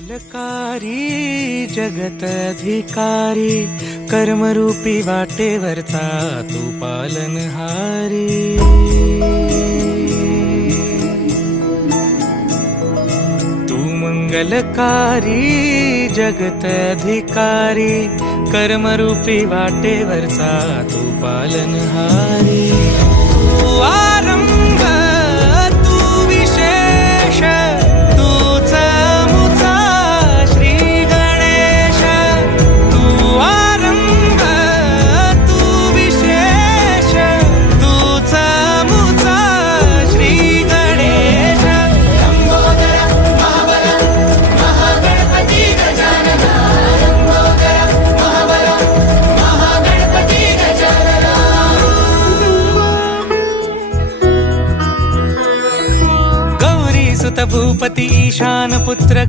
मंगलकारी जगत अधिकारी कर्मरूपी वाटेवरचा तू पालनहारी। तू मंगलकारी जगत अधिकारी कर्मरूपी वाटेवरचा तू पालनहारी। तू आरंभ तू विशेष तूच मुचा श्री गणेश। तू आरंभ तू विशेष तूच मुचा श्री गणेश। लंबोदर महाबल महागणपती गजानना। लंबोदर महाबल महागणपती गजानना। गौरी सुत भूपती ईशान पुत्र